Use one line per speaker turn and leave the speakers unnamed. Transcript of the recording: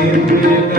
You.